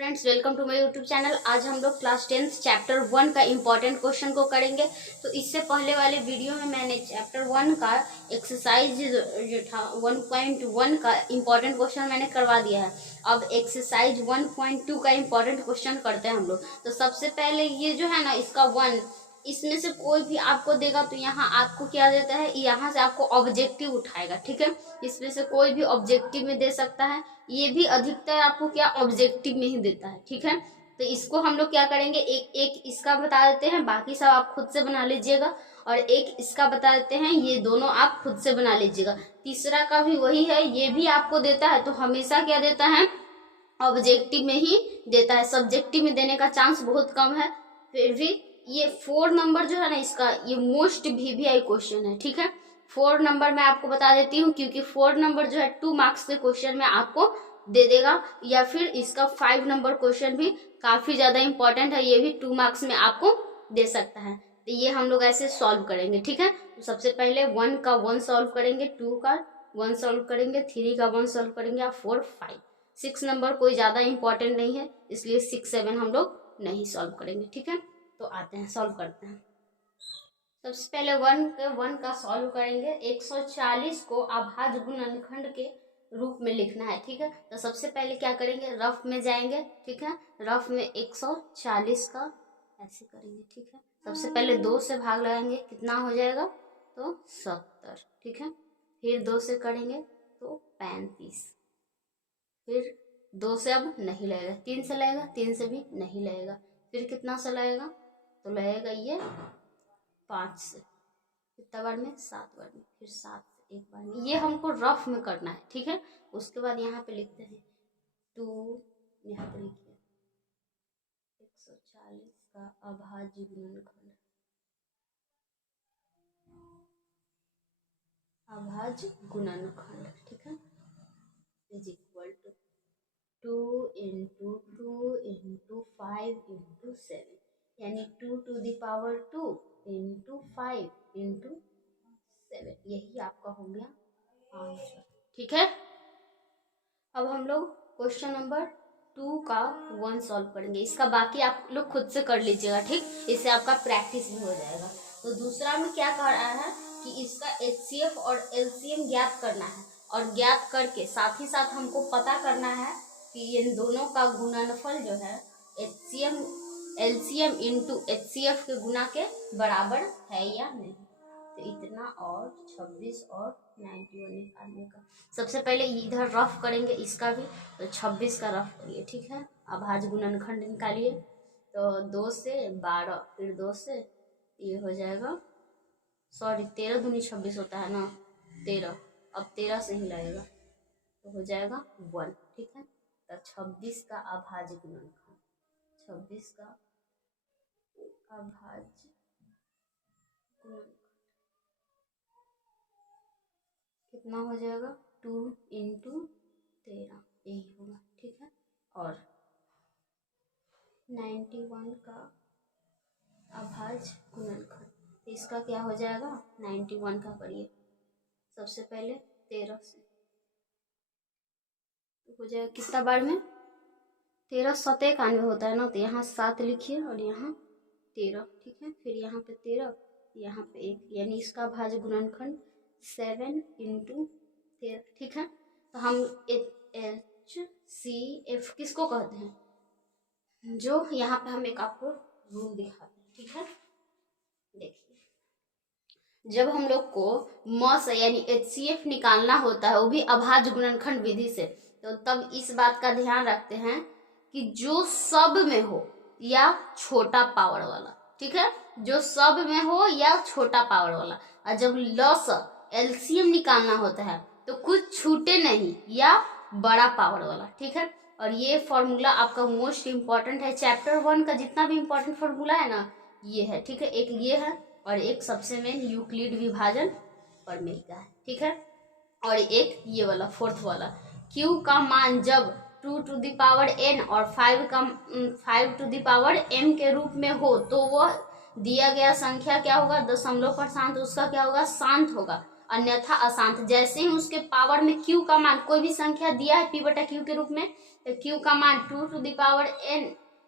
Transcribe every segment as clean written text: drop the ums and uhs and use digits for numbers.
Friends, welcome to my YouTube channel. आज हम लोग क्लास 10 चैप्टर 1 का इम्पॉर्टेंट क्वेश्चन को करेंगे। तो इससे पहले वाले वीडियो में मैंने चैप्टर 1 का एक्सरसाइज जो था 1.1 का इम्पॉर्टेंट क्वेश्चन मैंने करवा दिया है। अब एक्सरसाइज 1.2 का इम्पॉर्टेंट क्वेश्चन करते हैं हम लोग। तो सबसे पहले ये जो है ना, इसका 1, इसमें से कोई भी आपको देगा तो यहाँ आपको क्या देता है, यहाँ से आपको ऑब्जेक्टिव उठाएगा। ठीक है, इसमें से कोई भी ऑब्जेक्टिव में दे सकता है। ये भी अधिकतर आपको क्या ऑब्जेक्टिव में ही देता है। ठीक है, तो इसको हम लोग क्या करेंगे, एक एक इसका बता देते हैं, बाकी सब आप खुद से बना लीजिएगा। और एक इसका बता देते हैं, ये दोनों आप खुद से बना लीजिएगा। तीसरा का भी वही है, ये भी आपको देता है। तो हमेशा क्या देता है, ऑब्जेक्टिव में ही देता है, सब्जेक्टिव में देने का चांस बहुत कम है। फिर भी ये 4 नंबर जो है ना, इसका ये मोस्ट VVI क्वेश्चन है। ठीक है, 4 नंबर मैं आपको बता देती हूँ, क्योंकि 4 नंबर जो है 2 मार्क्स के क्वेश्चन में आपको दे देगा। या फिर इसका 5 नंबर क्वेश्चन भी काफी ज्यादा इंपॉर्टेंट है, ये भी 2 मार्क्स में आपको दे सकता है। तो ये हम लोग ऐसे सॉल्व करेंगे। ठीक है, तो सबसे पहले 1 का 1 सॉल्व करेंगे, 2 का 1 सॉल्व करेंगे, 3 का 1 सॉल्व करेंगे, और 4, 5, 6 नंबर कोई ज्यादा इंपॉर्टेंट नहीं है, इसलिए 6, 7 हम लोग नहीं सॉल्व करेंगे। ठीक है, तो आते हैं सॉल्व करते हैं। सबसे पहले 1 का सॉल्व करेंगे। 140 को अभाज्य गुणनखंड के रूप में लिखना है। ठीक है, तो सबसे पहले क्या करेंगे, रफ में जाएंगे। ठीक है, रफ में 140 का ऐसे करेंगे। ठीक है, सबसे पहले 2 से भाग लगाएंगे, कितना हो जाएगा, तो 70। ठीक है, फिर 2 से करेंगे तो 35, फिर 2 से अब नहीं लगेगा, 3 से लगेगा, 3 से भी नहीं लगेगा, फिर कितना से लगेगा, तो लगेगा ये 5 से, कितना बार में, 7 बार में, फिर 7 से एक बार में। ये हमको रफ में करना है। ठीक है, उसके बाद यहाँ पे लिखते हैं 2, यहाँ पे लिखिए 140 का अभाज्य गुणनखंड, अभाज्य गुणनखंड। ठीक है, is equal to 2 into 2 into 5 into 7, यानी 2 to the power 2 into 5 into 7, यही आपका हो गया आंसर। ठीक है, अब हम लोग क्वेश्चन नंबर 2 का 1 सॉल्व करेंगे। इसका बाकी आप लोग खुद से कर लीजिएगा। ठीक, इससे आपका प्रैक्टिस भी हो जाएगा। तो दूसरा में क्या कह रहा है कि इसका HCF और LCM ज्ञात करना है, और ज्ञात करके साथ ही साथ हमको पता करना है कि इन दोनों का गुणनफल जो है LCM इंटू HCF के गुना के बराबर है या नहीं। तो इतना और 26 और 91 निकालने का। सबसे पहले इधर रफ करेंगे इसका भी, तो 26 का रफ करिए। ठीक है, अभाज्य गुणनखंड निकालिए। तो 2 से 12, फिर 2 से ये हो जाएगा, सॉरी 13 दूनी 26 होता है ना, 13, अब 13 से ही लगेगा, तो हो जाएगा 1। ठीक है, तो 26 का अभाज्य गुणनखंड, 26 का अभाज्य गुणनखंड कितना हो जाएगा, 2 इंटू 13, यही होगा। ठीक है, और 91 का अभाज्य गुणनखंड, इसका क्या हो जाएगा, 91 का करिए। सबसे पहले 13 से हो जाएगा, कितना बार में, 13 7 91 होता है ना, तो यहाँ 7 लिखिए और यहाँ 13। ठीक है, फिर यहाँ पे 13, यहाँ पे 1, यानी इसका अभाज्य गुणनखंड 7 इंटू 13। ठीक है, तो हम HCF किसको कहते हैं, जो यहाँ पे हम एक आपको रूल दिखाते हैं। ठीक है, देखिए, जब हम लोग को मॉस यानी HCF निकालना होता है, वो भी अभाज्य गुणनखंड विधि से, तो तब इस बात का ध्यान रखते हैं कि जो सब में हो या छोटा पावर वाला। ठीक है, जो सब में हो या छोटा पावर वाला। और जब लॉस LCM निकालना होता है तो कुछ छूटे नहीं या बड़ा पावर वाला। ठीक है, और ये फॉर्मूला आपका मोस्ट इंपॉर्टेंट है। चैप्टर 1 का जितना भी इंपॉर्टेंट फॉर्मूला है ना, ये है। ठीक है, एक ये है और एक सबसे मेन यूक्लिड विभाजन पर मिलता है। ठीक है, और एक ये वाला 4th वाला, Q का मान जब 2 to the power n और 5 to the power m के रूप में हो, तो वह दिया गया संख्या क्या होगा, दशमलव पर शांत, उसका क्या होगा, शांत होगा। अन्यथा अशांत। जैसे ही उसके पावर में q का मान, कोई भी संख्या दिया है p बटा q के रूप में, तो q का मान 2 टू द पावर n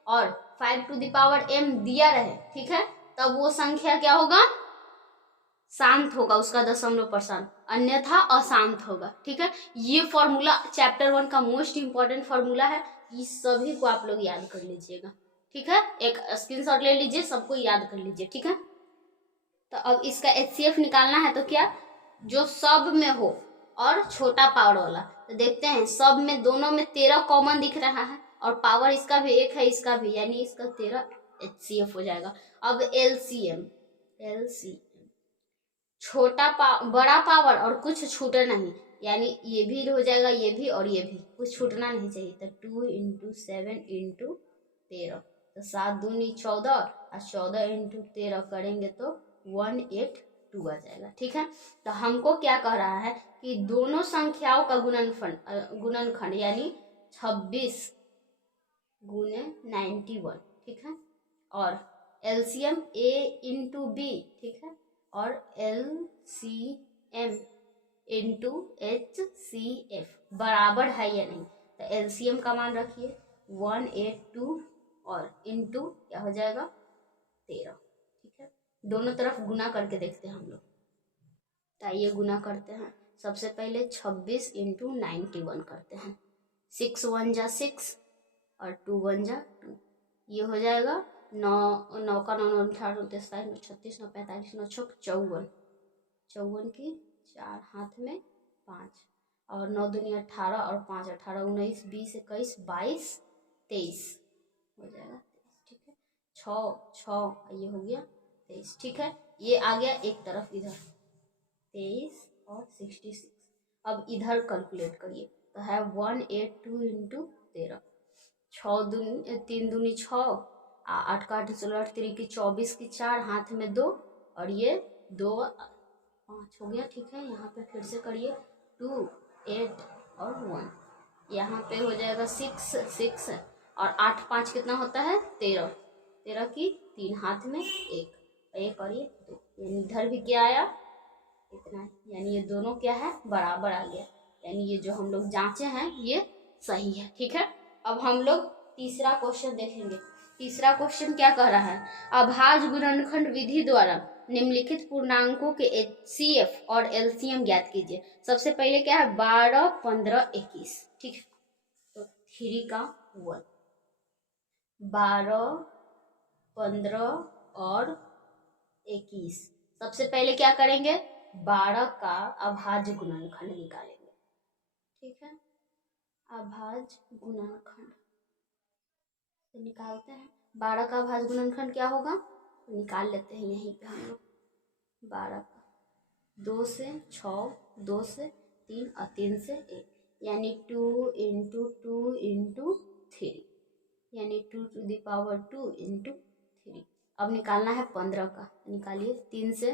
और 5 टू द पावर m दिया रहे, ठीक है, तब वो संख्या क्या होगा, शांत होगा, उसका दशमलव प्रशांत, अन्यथा अशांत होगा, ठीक है। ये फॉर्मूला चैप्टर 1 का मोस्ट इंपॉर्टेंट फॉर्मूला है, इस सभी को आप लोग याद कर लीजिएगा, ठीक है। एक स्क्रीनशॉट ले लीजिए, सबको याद कर लीजिए, ठीक है। तो अब इसका HCF निकालना है, तो क्या, जो सब में हो और छोटा पावर वाला। तो देखते हैं, सब में दोनों में 13 कॉमन दिख रहा है और पावर इसका भी 1 है, इसका भी, यानी इसका 13 HCF हो जाएगा। अब LCM छोटा बड़ा पावर और कुछ छूटे नहीं, यानी ये भी हो जाएगा, ये भी और ये भी, कुछ छूटना नहीं चाहिए। तो 2 × 7 × 13, तो 7 दूनी 14 और 14 × 13 करेंगे तो 182 आ जाएगा, ठीक है। तो हमको क्या कह रहा है कि दोनों संख्याओं का गुणनखंड यानी 26 गुने 91, ठीक है, और LCM A × B, ठीक है, और LCM × HCF बराबर है या नहीं। तो LCM का मान रखिए 182 और इंटू क्या हो जाएगा 13, ठीक है। दोनों तरफ गुना करके देखते हैं हम लोग। तो आइए गुना करते हैं। सबसे पहले 26 × 91 करते हैं। 6 1 जा 6 और 2 1 जा 2, ये हो जाएगा 9 का 9 9 18 29 36 9 45 9 छक 54, 54 की 4 हाथ में 5 और 9 दूनी 18 और 5 18 19 20 21 22 23 हो जाएगा 23, ठीक है। 6 ये हो गया 23, ठीक है। ये आ गया एक तरफ इधर 23 और 66। अब इधर कैलकुलेट करिए, तो है 182 × 13, 6 दूनी 3 दूनी 6, 8 का 8 16 3 की 24 की 4 हाथ में 2 और ये 2 5 हो गया, ठीक है। यहाँ पे फिर से करिए 2 8 और 1, यहाँ पे हो जाएगा 6 6 और 8 5 कितना होता है 13, 13 की 3 हाथ में 1 और ये 2, यानी इधर भी क्या आया इतना, यानी ये दोनों क्या है बराबर आ गया, यानी ये जो हम लोग जांचे हैं ये सही है, ठीक है। अब हम लोग तीसरा क्वेश्चन देखेंगे। तीसरा क्वेश्चन क्या कह रहा है, अभाज्य गुणनखंड विधि द्वारा निम्नलिखित पूर्णांकों के HCF और LCM ज्ञात कीजिए। सबसे पहले क्या है 12 15 21, ठीक है। तो 3 का 1, 12 15 और 21। सबसे पहले क्या करेंगे 12 का अभाज्य गुणनखंड निकालेंगे, ठीक है। अभाज्य गुणनखंड तो निकालते हैं। 12 का अभाज्य गुणनखंड क्या होगा तो निकाल लेते हैं यहीं पे हम लोग। 12 का 2 से 6, 2 से 3 और 3 से 1, यानी 2 × 2 × 3, यानी 2 टू द पावर 2 × 3। अब निकालना है 15 का, निकालिए 3 से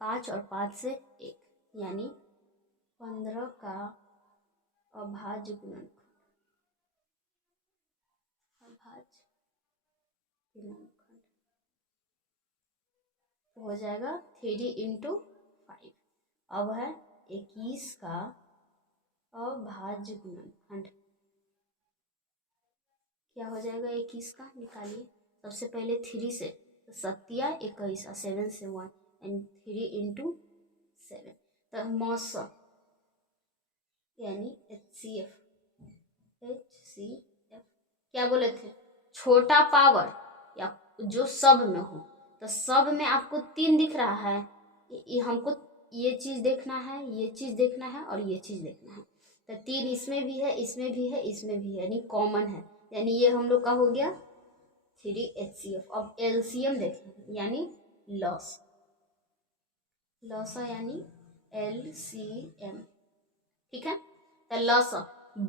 5 और 5 से 1, यानी 15 का अभाज्य गुणनखंड, हो जाएगा 3 × 5। अब है 21 का अभाज्य गुणनखंड, क्या हो जाएगा 21 का, निकालिए। सबसे पहले 3 से, तो 7 21 और 7 से 1, एंड 3 × 7, तो मौसा यानी HCF क्या बोले थे, छोटा पावर या जो सब में हो। तो सब में आपको 3 दिख रहा है, ये हमको ये चीज़ देखना है, ये चीज़ देखना है और ये चीज़ देखना है। तो 3 इसमें भी है, इसमें भी है, इसमें भी है, यानी कॉमन है, यानी ये हम लोग का हो गया 3 HCF। अब LCM देखें, यानी लॉस, यानी LCM, ठीक है। तो लॉस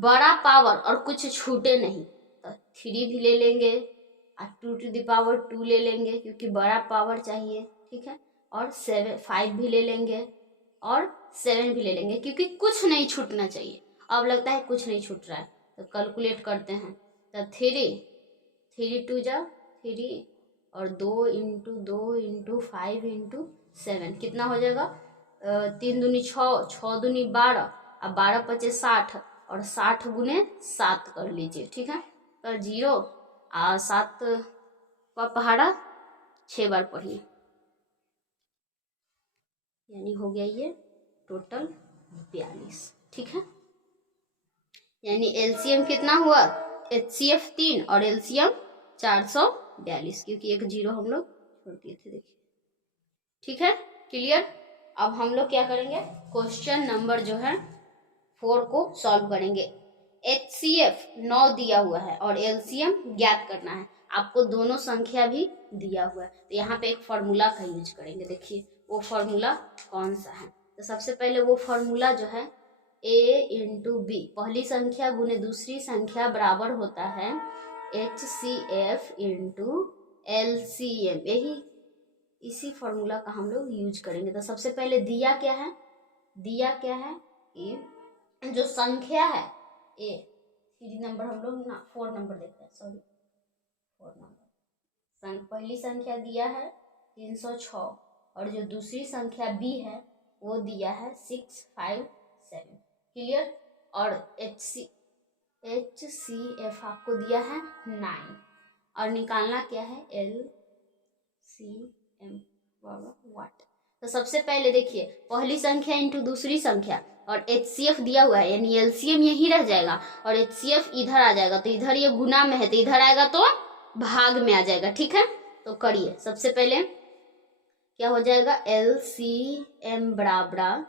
बड़ा पावर और कुछ छूटे नहीं, तो 3 भी ले लेंगे और 2 टू द पावर 2 ले लेंगे क्योंकि बड़ा पावर चाहिए, ठीक है। और 5 भी ले लेंगे और 7 भी ले लेंगे क्योंकि कुछ नहीं छूटना चाहिए। अब लगता है कुछ नहीं छूट रहा है, तो कैलकुलेट करते हैं। तो 3 2 जा 3 और 2 × 2 × 5 × 7 कितना हो जाएगा 3 दूनी 6, 6 दूनी 12, अब 12 पचे 60 और 60 गुने 7 कर लीजिए, ठीक है। पर 0 7 का पहाड़ा 6 बार पढ़िए, यानी हो गया ये टोटल 42, ठीक है। यानी एलसीएम कितना हुआ, एचसीएफ 3 और एलसीएम 442, क्योंकि एक 0 हम लोग छोड़ दिए थे, देखिए, ठीक है, क्लियर। अब हम लोग क्या करेंगे, क्वेश्चन नंबर जो है 4 को सॉल्व करेंगे। एचसीएफ 9 दिया हुआ है और एलसीएम ज्ञात करना है, आपको दोनों संख्या भी दिया हुआ है, तो यहाँ पे एक फॉर्मूला का यूज करेंगे। देखिए वो फॉर्मूला कौन सा है, तो सबसे पहले वो फॉर्मूला जो है a इंटू बी, पहली संख्या गुने दूसरी संख्या बराबर होता है HCF इंटू LCM, यही इसी फॉर्मूला का हम लोग यूज करेंगे। तो सबसे पहले दिया क्या है, ए, जो संख्या है ए, 3 नंबर हम लोग ना 4 नंबर देखते हैं, सॉरी 4 नंबर, पहली संख्या दिया है 306 और जो दूसरी संख्या बी है वो दिया है 657, क्लियर। और HCF आपको दिया है 9 और निकालना क्या है LCM वाट। तो सबसे पहले देखिए पहली संख्या इंटू दूसरी संख्या और HCF दिया हुआ है, यानी LCM यही रह जाएगा और HCF इधर आ जाएगा, तो इधर ये गुना में है तो इधर आएगा तो भाग में आ जाएगा, ठीक है। तो करिए, सबसे पहले क्या हो जाएगा, LCM बराबर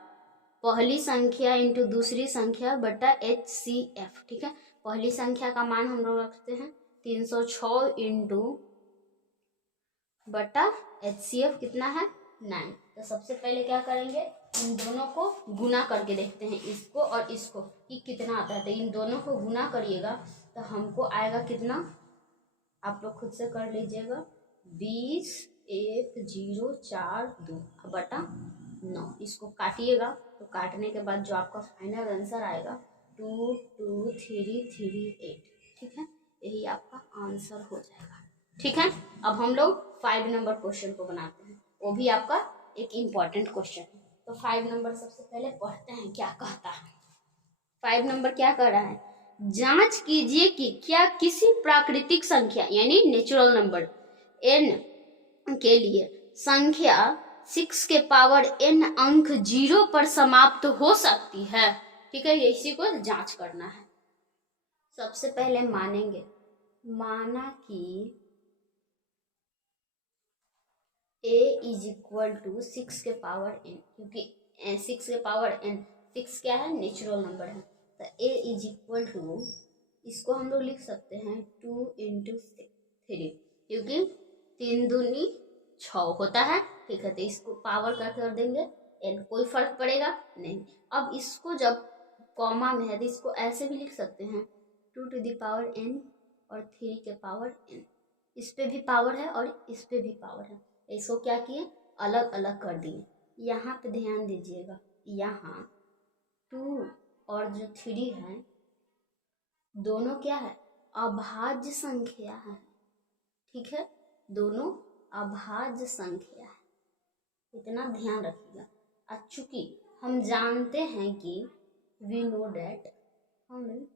पहली संख्या इंटू दूसरी संख्या बटा HCF, ठीक है। पहली संख्या का मान हम लोग रखते हैं 306 इंटू बटा HCF कितना है 9। तो सबसे पहले क्या करेंगे, इन दोनों को गुना करके देखते हैं, इसको और इसको, कि कितना आता है। तो इन दोनों को गुना करिएगा तो हमको आएगा कितना, आप लोग खुद से कर लीजिएगा, 20,1,0,4,2 बटा 9। इसको काटिएगा तो काटने के बाद जो आपका फाइनल आंसर आएगा 22338, ठीक है, यही आपका आंसर हो जाएगा, ठीक है। अब हम लोग 5 नंबर क्वेश्चन को बनाते हैं, वो भी आपका एक इम्पॉर्टेंट क्वेश्चन है। तो 5 नंबर सबसे पहले पढ़ते हैं क्या कहता है। 5 नंबर क्या कह रहा है, जांच कीजिए कि क्या किसी प्राकृतिक संख्या यानी नेचुरल नंबर n के लिए संख्या 6 के पावर n अंक 0 पर समाप्त हो सकती है, ठीक है। इसी को जांच करना है। सबसे पहले मानेंगे, माना कि a इज इक्वल टू 6 के पावर n, क्योंकि 6 के पावर n, 6 क्या है, नेचुरल नंबर है, तो a इज इक्वल टू, इसको हम लोग लिख सकते हैं 2 इंटू 3, क्योंकि 3 दूनी 6 होता है, ठीक है। तो इसको पावर का कर देंगे n, कोई फर्क पड़ेगा नहीं। अब इसको जब कॉमा में है तो इसको ऐसे भी लिख सकते हैं 2 टू द पावर n और 3 के पावर n, इस पे भी पावर है और इस पे भी पावर है। इसको क्या किए, अलग अलग कर दिए। यहाँ पे ध्यान दीजिएगा, यहाँ 2 और जो 3 है दोनों क्या है, अभाज्य संख्या है, ठीक है, दोनों अभाज्य संख्या है, इतना ध्यान रखिएगा। चूंकि हम जानते हैं कि वी नो डैट, हम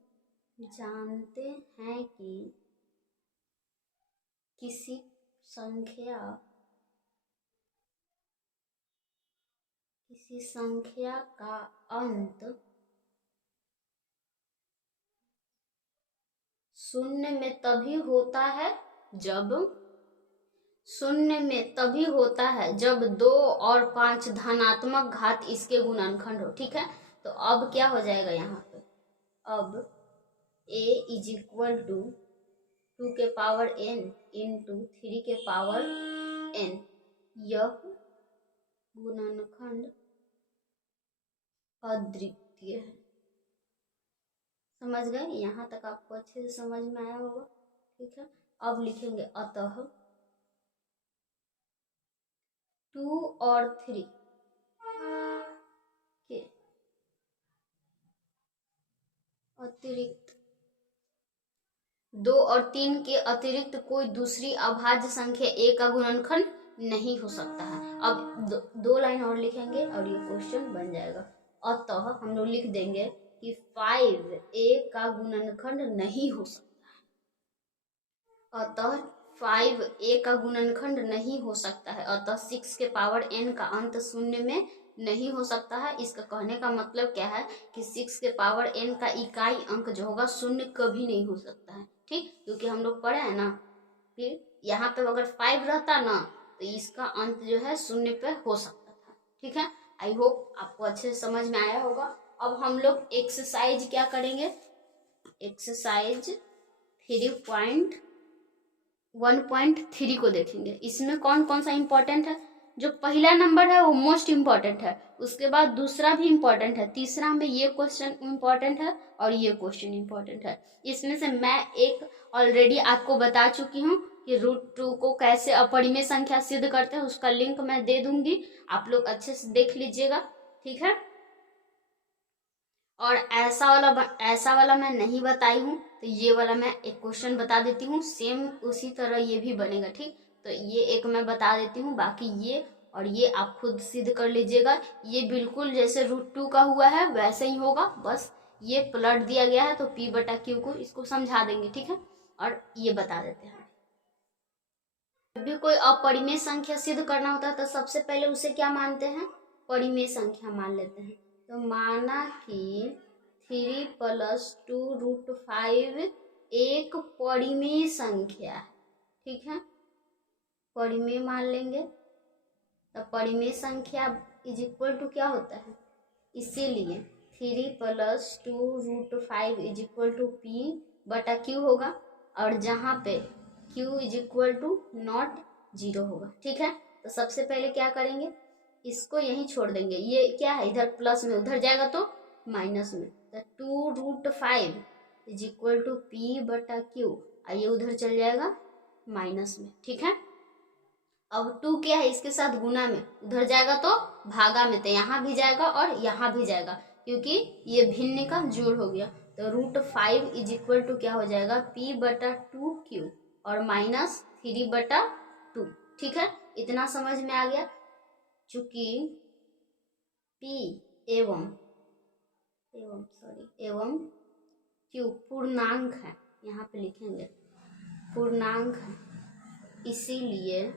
जानते हैं कि किसी संख्या का अंत शून्य में तभी होता है जब 2 और 5 धनात्मक घात इसके गुणनखंड हो, ठीक है। तो अब क्या हो जाएगा यहाँ पे, अब a इज इक्वल टू 2 के पावर n इंटू 3 के पावर n, यह गुणनखंड अद्वितीय है। समझ गए, यहाँ तक आपको अच्छे से समझ में आया होगा, ठीक है। अब लिखेंगे अतः 2 और 3 के अतिरिक्त, 2 और 3 के अतिरिक्त कोई दूसरी अभाज्य संख्या a का गुणनखंड नहीं हो सकता है। अब दो लाइन और लिखेंगे और ये क्वेश्चन बन जाएगा। अतः हम लोग लिख देंगे कि 5a का गुणनखंड नहीं हो सकता है। अतः 5a का गुणनखंड नहीं हो सकता है। अतः 6 के पावर n का अंत शून्य में नहीं हो सकता है। इसका कहने का मतलब क्या है कि 6 के पावर n का इकाई अंक जो होगा शून्य कभी नहीं हो सकता है। ठीक, क्योंकि हम लोग पढ़े हैं ना, फिर यहाँ पे अगर 5 रहता ना तो इसका अंत जो है शून्य पे हो सकता था। ठीक है, आई होप आपको अच्छे से समझ में आया होगा। अब हम लोग एक्सरसाइज क्या करेंगे, एक्सरसाइज 3.1.3 को देखेंगे। इसमें कौन कौन सा इंपॉर्टेंट है। जो पहला नंबर है वो मोस्ट इम्पॉर्टेंट है, उसके बाद दूसरा भी इम्पॉर्टेंट है, तीसरा में ये क्वेश्चन इम्पॉर्टेंट है और ये क्वेश्चन इम्पॉर्टेंट है। इसमें से मैं एक ऑलरेडी आपको बता चुकी हूँ कि √2 को कैसे अपरिमेय संख्या सिद्ध करते हैं, उसका लिंक मैं दे दूंगी, आप लोग अच्छे से देख लीजिएगा। ठीक है, और ऐसा वाला मैं नहीं बताई हूँ, तो ये वाला मैं एक क्वेश्चन बता देती हूँ, सेम उसी तरह ये भी बनेगा। ठीक, तो ये एक मैं बता देती हूँ, बाकी ये और ये आप खुद सिद्ध कर लीजिएगा। ये बिल्कुल जैसे √2 का हुआ है वैसे ही होगा, बस ये पलट दिया गया है, तो P/Q को इसको समझा देंगे। ठीक है, और ये बता देते हैं। जब भी कोई अपरिमेय संख्या सिद्ध करना होता है तो सबसे पहले उसे क्या मानते हैं, परिमेय संख्या मान लेते हैं। तो माना कि 3 + 2√5 एक परिमेय संख्या है। ठीक है, परिमेय मान लेंगे, तो परिमेय संख्या = क्या होता है, इसीलिए 3 + 2√5 = P/Q होगा, और जहाँ पे Q = 0 होगा। ठीक है, तो सबसे पहले क्या करेंगे, इसको यहीं छोड़ देंगे, ये क्या है इधर प्लस में, उधर जाएगा तो माइनस में, तो 2√5 = P/Q, ये उधर चल जाएगा माइनस में। ठीक है, अब 2 क्या है, इसके साथ गुना में, उधर जाएगा तो भागा में, तो यहाँ भी जाएगा और यहाँ भी जाएगा, क्योंकि ये भिन्न का जोड़ हो गया। तो √5 = क्या हो जाएगा, P/2Q और -3/2। ठीक है, इतना समझ में आ गया। चूंकि P एवं Q पूर्णांक है, यहाँ पे लिखेंगे पूर्णांक है, इसीलिए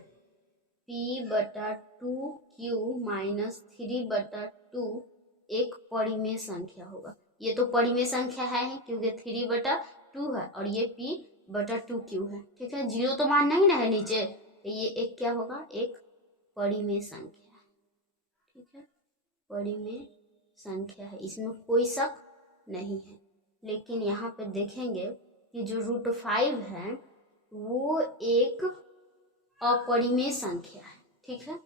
P/2Q -3/2 एक परिमेय संख्या होगा। ये तो परिमेय संख्या है ही, क्योंकि 3/2 है और ये P/2Q है। ठीक है, 0 तो मानना ही ना है नीचे, तो ये एक क्या होगा, एक परिमेय संख्या। ठीक है, परिमेय संख्या है, इसमें कोई शक नहीं है। लेकिन यहाँ पे देखेंगे कि जो √5 है वो एक अपरिमेय संख्या है। ठीक है,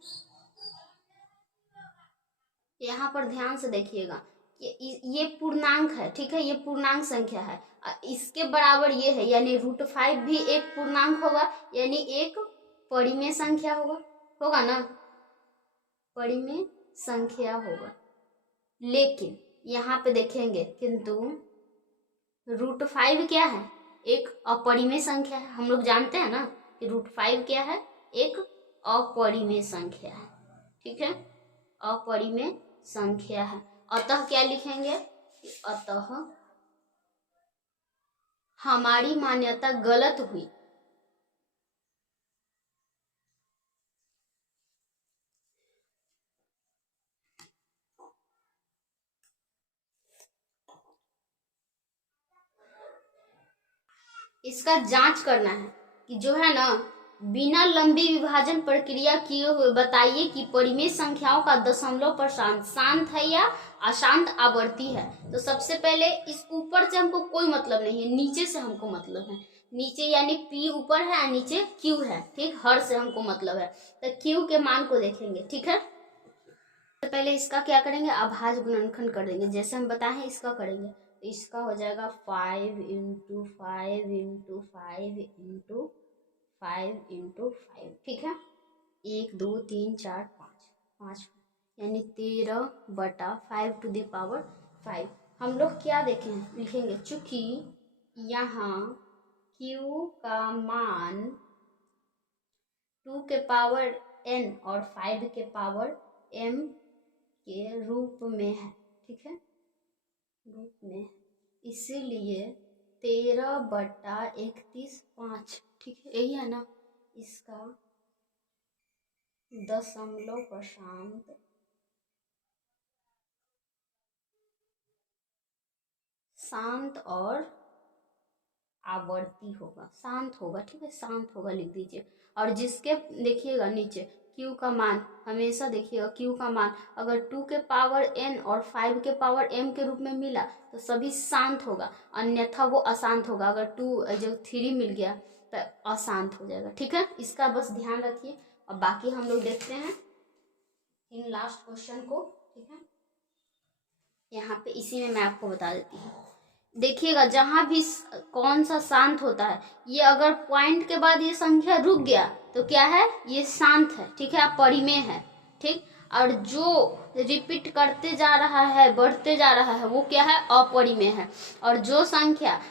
यहाँ पर ध्यान से देखिएगा कि ये पूर्णांक है। ठीक है, ये पूर्णांक संख्या है, इसके बराबर ये है, यानी √5 भी एक पूर्णांक होगा, यानी एक परिमेय संख्या होगा ना, परिमेय संख्या होगा। लेकिन यहाँ पे देखेंगे किंतु √5 क्या है, एक अपरिमेय संख्या है। हम लोग जानते हैं ना कि √5 क्या है, एक अपरिमेय संख्या है। ठीक है, अपरिमेय संख्या है। अतः क्या लिखेंगे, अतः हमारी मान्यता गलत हुई। इसका जांच करना है कि जो है ना, बिना लंबी विभाजन प्रक्रिया किए हुए बताइए कि परिमेय संख्याओं का दशमलव प्रशांत शांत है या अशांत आवर्ती है। तो सबसे पहले इस ऊपर से हमको कोई मतलब नहीं है, नीचे से हमको मतलब है। नीचे यानी P ऊपर है और नीचे Q है। ठीक, हर से हमको मतलब है, तो Q के मान को देखेंगे। ठीक है, तो पहले इसका क्या करेंगे, अभाज्य गुणनखंड कर देंगे, जैसे हम बताए हैं इसका करेंगे। तो इसका हो जाएगा 5 × 5 × 5 × 5 × 5। ठीक है, 1 2 3 4 5 यानी 13/5 हम लोग क्या देखें लिखेंगे, चूंकि यहाँ Q का मान 2 के पावर n और 5 के पावर m के रूप में है, ठीक है, रूप में, इसीलिए 13/31/5, ठीक है, यही है ना, इसका दशमलव पाशांक शांत और आवर्ती होगा, शांत होगा, ठीक है, शांत होगा लिख दीजिए। और जिसके देखिएगा नीचे q का मान, हमेशा देखिएगा q का मान अगर 2 के पावर n और 5 के पावर m के रूप में मिला तो सभी शांत होगा, अन्यथा वो अशांत होगा। अगर 2 जो 3 मिल गया तो अशांत हो जाएगा, ठीक है, इसका बस ध्यान रखिए। और बाकी हम लोग देखते हैं इन लास्ट क्वेश्चन को, ठीक है, यहाँ पे इसी में मैं आपको बता देती हूँ। देखिएगा जहाँ भी कौन सा शांत होता है, ये अगर पॉइंट के बाद ये संख्या रुक गया तो क्या है, ये शांत है, ठीक है, परिमेय है, ठीक। और जो रिपीट करते जा रहा है, बढ़ते जा रहा है, वो क्या है, अपरिमेय है। और जो संख्या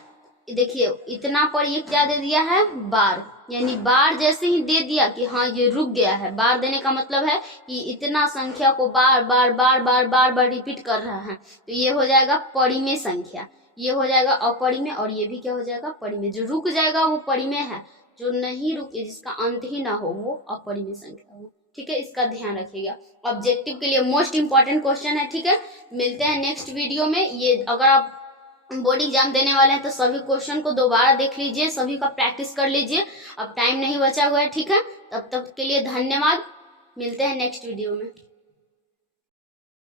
देखिए इतना पर ये क्या दे दिया है, बार, यानी बार जैसे ही दे दिया कि हाँ ये रुक गया है, बार देने का मतलब है कि इतना संख्या को बार बार बार बार बार बार रिपीट कर रहा है, तो ये हो जाएगा परिमेय संख्या, ये हो जाएगा अपरिमेय, और ये भी क्या हो जाएगा, परिमेय। जो रुक जाएगा वो परिमेय है, जो नहीं रुके, जिसका अंत ही ना हो, वो अपरिमेय संख्या हो, ठीक है, इसका ध्यान रखिएगा। ऑब्जेक्टिव के लिए मोस्ट इंपॉर्टेंट क्वेश्चन है, ठीक है। मिलते हैं नेक्स्ट वीडियो में। ये अगर आप बोर्ड एग्जाम देने वाले हैं तो सभी क्वेश्चन को दोबारा देख लीजिए, सभी का प्रैक्टिस कर लीजिए, अब टाइम नहीं बचा हुआ है, ठीक है। तब तक के लिए धन्यवाद, मिलते हैं नेक्स्ट वीडियो में।